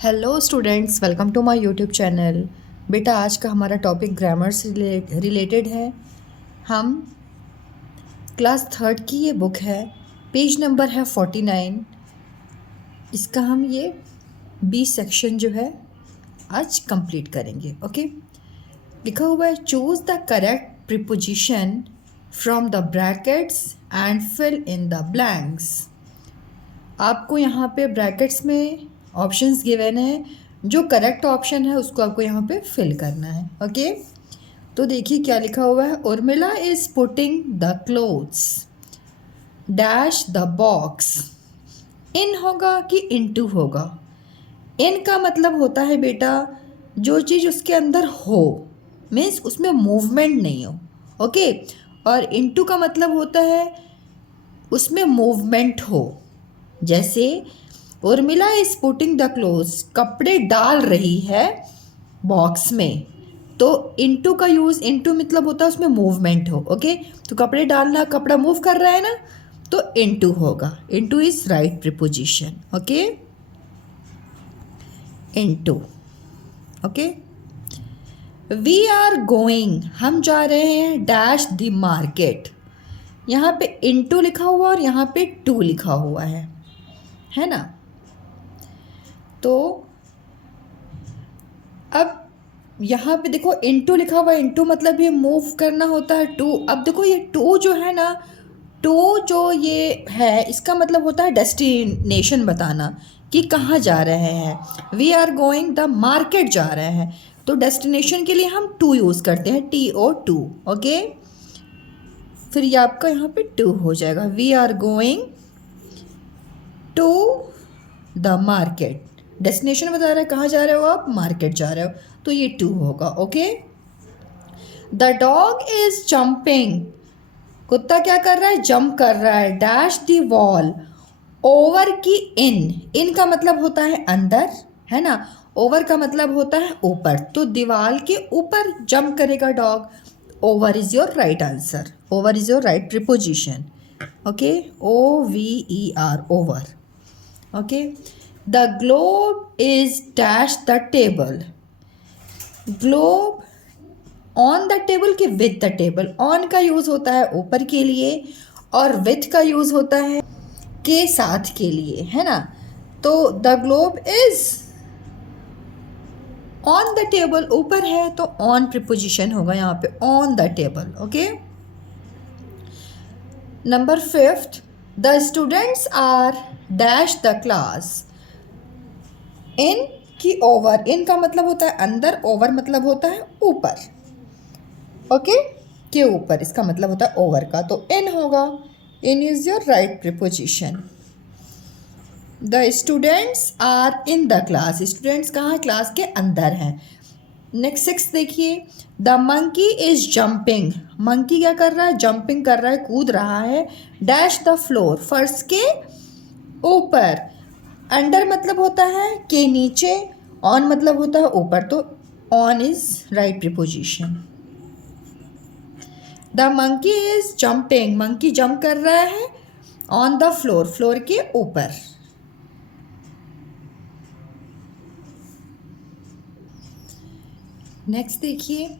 Hello students, welcome to my YouTube channel. बेटा, आज का हमारा टॉपिक ग्रामर से रिलेटेड है। हम क्लास थर्ड की ये बुक है, पेज नंबर है 49। इसका हम ये 20 सेक्शन जो है आज कंप्लीट करेंगे। ओके, लिखा हुआ है choose the correct preposition from the brackets and fill in the blanks. आपको यहाँ पे ब्रैकेट्स में ऑप्शंस गिवन है, जो करेक्ट ऑप्शन है उसको आपको यहाँ पे फिल करना है। ओके, तो देखिए क्या लिखा हुआ है। Urmila is putting the clothes dash the box. In होगा कि इनटू होगा? इन का मतलब होता है बेटा जो चीज़ उसके अंदर हो, मीन्स उसमें मूवमेंट नहीं हो। ओके, और इनटू का मतलब होता है उसमें मूवमेंट हो। जैसे Urmila is putting the clothes, कपड़े डाल रही है बॉक्स में, तो इनटू का यूज़, इनटू मतलब होता है उसमें मूवमेंट हो। ओके, तो कपड़े डालना, कपड़ा मूव कर रहा है ना, तो इनटू होगा। Into is right preposition. Okay, into. Okay, we are going, हम जा रहे हैं डैश द मार्केट। यहाँ पे इनटू लिखा हुआ और यहाँ पे टू लिखा हुआ है ना। तो अब यहाँ पे देखो इनटू लिखा हुआ है, इनटू मतलब ये मूव करना होता है। टू, अब देखो ये टू जो है ना, टू जो ये है इसका मतलब होता है डेस्टिनेशन बताना कि कहाँ जा रहे हैं। We are going the market जा रहे हैं, तो डेस्टिनेशन के लिए हम टू यूज़ करते हैं, TO2। ओके, फिर ये आपका यहाँ पे टू हो जाएगा। We are going to the market, destination बता रहा है कहाँ जा रहे हो आप, मार्केट जा रहे हो, तो ये टू होगा। Okay, the dog is jumping, कुत्ता क्या कर रहा है, जंप कर रहा है डैश द वॉल। ओवर की इन का मतलब होता है अंदर, है ना। ओवर का मतलब होता है ऊपर, तो दीवार के ऊपर जंप करेगा dog. Over is your right answer, over is your right preposition. Okay, OVER, over. Okay, the globe is dash the table. Globe on the table के विथ द टेबल। ऑन का यूज़ होता है ऊपर के लिए और with का use होता है के साथ के लिए, है ना। तो the globe is on the table, ऊपर है तो ऑन प्रीपोजिशन होगा यहाँ पे, on the table. Okay, number 5, the students are dash the class. In की ओवर, इन का मतलब होता है अंदर, ओवर मतलब होता है ऊपर। ओके, के ऊपर, इसका मतलब होता है ओवर का, तो इन होगा। In is your right preposition. The students are in the class, students कहाँ है, क्लास के अंदर हैं। नेक्स्ट 6 देखिए, the monkey is jumping. Monkey क्या कर रहा है, जंपिंग कर रहा है, कूद रहा है डैश द फ्लोर, फर्श के ऊपर। अंडर मतलब होता है के नीचे, ऑन मतलब होता है ऊपर, तो on is right preposition. The monkey is jumping, monkey jump कर रहा है ऑन द फ्लोर, फ्लोर के ऊपर। नेक्स्ट देखिए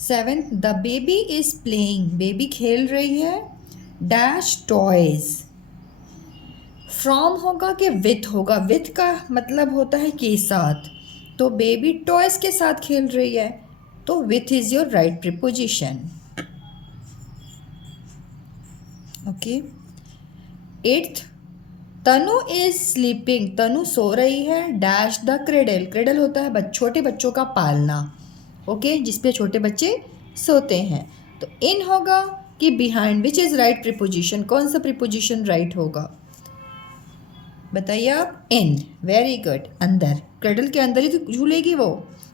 7, the baby is playing, baby खेल रही है डैश टॉयज। फ्रॉम होगा कि विथ होगा, विथ का मतलब होता है के साथ, तो बेबी टॉयज के साथ खेल रही है, तो with is your right preposition. Okay, 8, Tanu is sleeping, Tanu सो रही है डैश द क्रेडल। क्रेडल होता है छोटे बच्चों का पालना, ओके, जिसपे छोटे बच्चे सोते हैं, तो इन होगा कि behind, which is right preposition, कौन सा प्रीपोजिशन राइट होगा बताइए आप। इन, वेरी गुड, अंदर, क्रेडल के अंदर ही तो झूलेगी वो,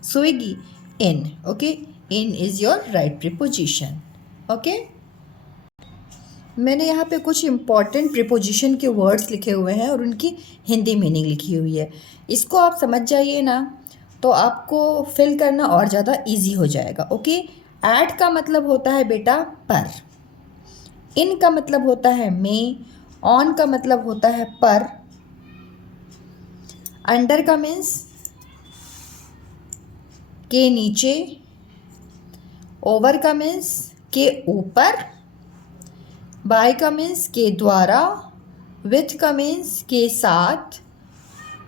सोएगी। In, okay, in is your right preposition. Okay, मैंने यहाँ पे कुछ इंपॉर्टेंट प्रीपोजिशन के वर्ड्स लिखे हुए हैं और उनकी हिंदी मीनिंग लिखी हुई है। इसको आप समझ जाइए ना, तो आपको फिल करना और ज़्यादा इजी हो जाएगा। ओके, ऐट का मतलब होता है बेटा पर, इन का मतलब होता है में, ऑन का मतलब होता है पर, अंडर का मीन्स के नीचे, ओवर का मीन्स के ऊपर, बाय का मीन्स के द्वारा, विथ का मीन्स के साथ,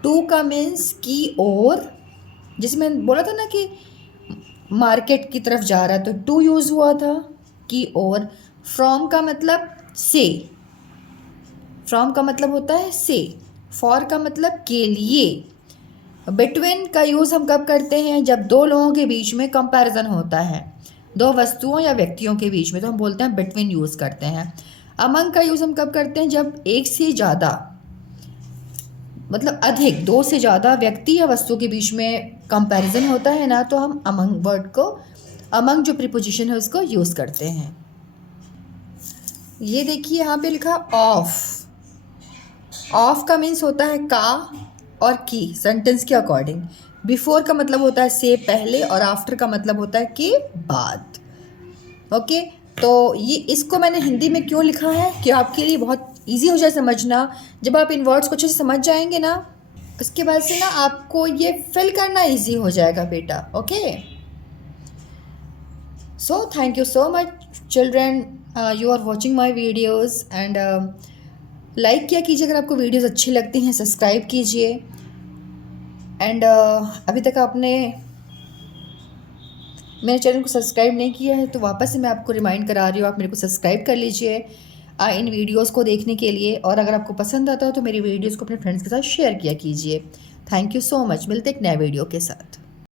टू का मीन्स की ओर, जिसमें बोला था ना कि मार्केट की तरफ जा रहा है तो टू यूज़ हुआ था, की ओर। फ्रॉम का मतलब से, फ्रॉम का मतलब होता है से, फॉर का मतलब के लिए। बिटवीन का यूज़ हम कब करते हैं? जब दो लोगों के बीच में कंपैरिजन होता है, दो वस्तुओं या व्यक्तियों के बीच में, तो हम बोलते हैं बिटवीन यूज़ करते हैं। अमंग का यूज़ हम कब करते हैं? जब एक से ज़्यादा, मतलब अधिक, दो से ज़्यादा व्यक्ति या वस्तु के बीच में कंपैरिजन होता है ना, तो हम अमंग वर्ड को, अमंग जो प्रीपोजिशन है उसको यूज़ करते हैं। ये देखिए यहाँ पे लिखा ऑफ। ऑफ का मीन्स होता है का और की, सेंटेंस के अकॉर्डिंग। बिफोर का मतलब होता है से पहले, और आफ्टर का मतलब होता है के बाद। ओके, तो ये इसको मैंने हिंदी में क्यों लिखा है कि आपके लिए बहुत इजी हो जाए समझना। जब आप इन वर्ड्स को अच्छे से समझ जाएंगे ना, उसके बाद से ना आपको ये फिल करना इजी हो जाएगा बेटा। Okay, so thank you so much children, you are watching my videos and like किया कीजिए अगर आपको वीडियोस अच्छी लगती हैं, सब्सक्राइब कीजिए। एंड अभी तक आपने मेरे चैनल को सब्सक्राइब नहीं किया है तो वापस से मैं आपको रिमाइंड करा रही हूँ, आप मेरे को सब्सक्राइब कर लीजिए इन वीडियोस को देखने के लिए। और अगर आपको पसंद आता हो तो मेरी वीडियोस को अपने फ्रेंड्स के साथ शेयर किया कीजिए। थैंक यू सो मच, मिलते एक नए वीडियो के साथ।